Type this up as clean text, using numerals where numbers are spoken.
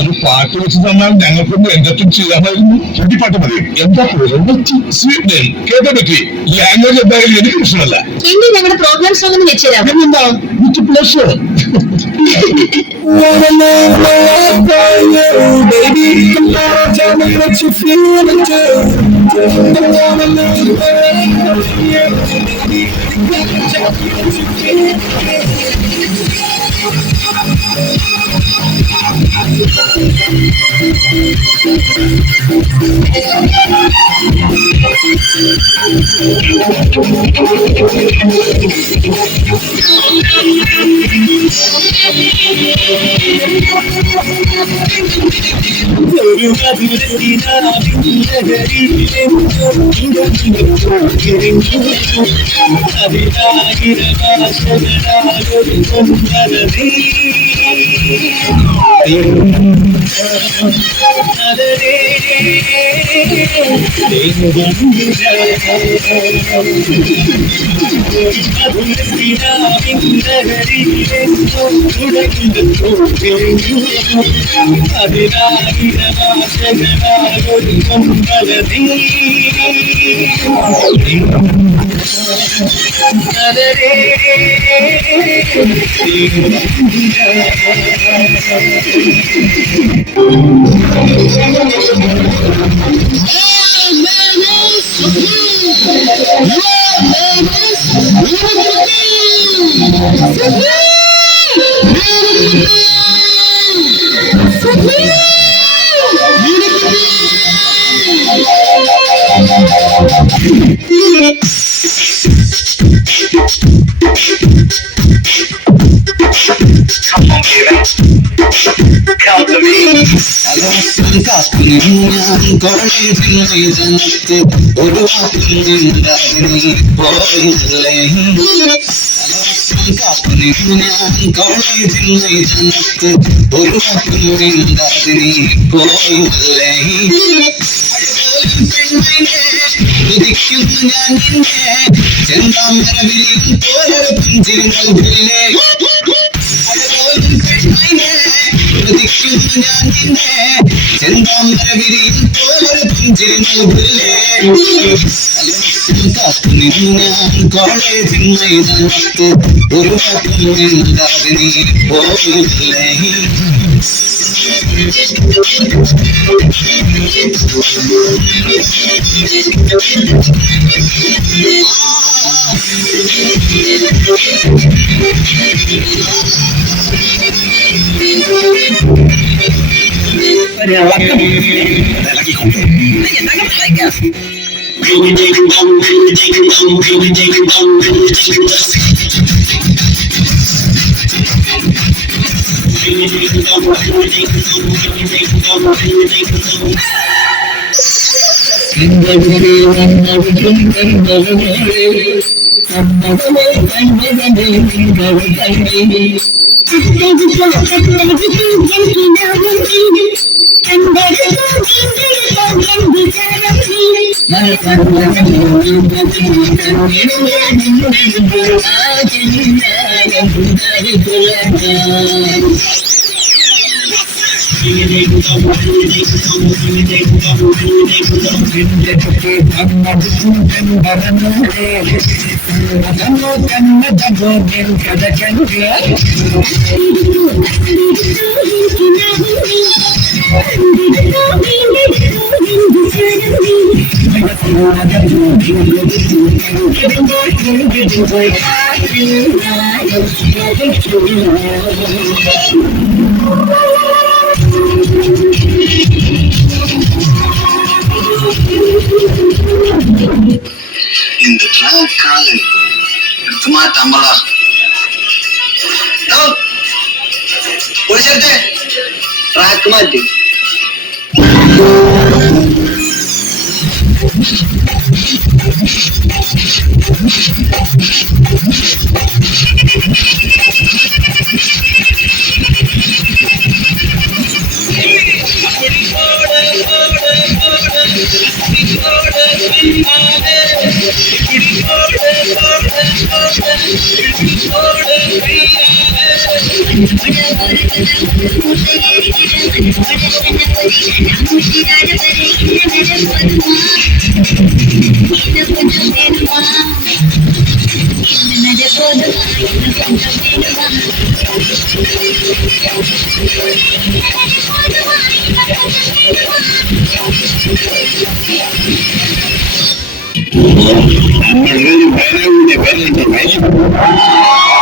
ഒരു പാട്ട് വെച്ച് തന്നാൽ ഞങ്ങൾക്കൊന്ന് എന്തെങ്കിലും ചെയ്യാമായിരുന്നു. ചുണ്ടിപ്പാട്ട് മതി. എന്താ സ്വീറ്റ് നെയിം കേട്ടാ പറ്റി. ലാംഗ്വേജ് എന്തായാലും എനിക്ക് പ്രശ്നമല്ല. എന്നെ ഞങ്ങളുടെ പ്രോഗ്രാം സോങ് ഒന്ന് വെച്ചുതരാം. പിന്നെന്താ, with pleasure. Baby, tell me what you feel and do. I wanna know you better. Tell me what you feel. Come to me. இந்த ட்ராக் காலை எடுத்து மாட்டாமலா ട്രാക്ക് മാറ്റി Very, very, very, very, very.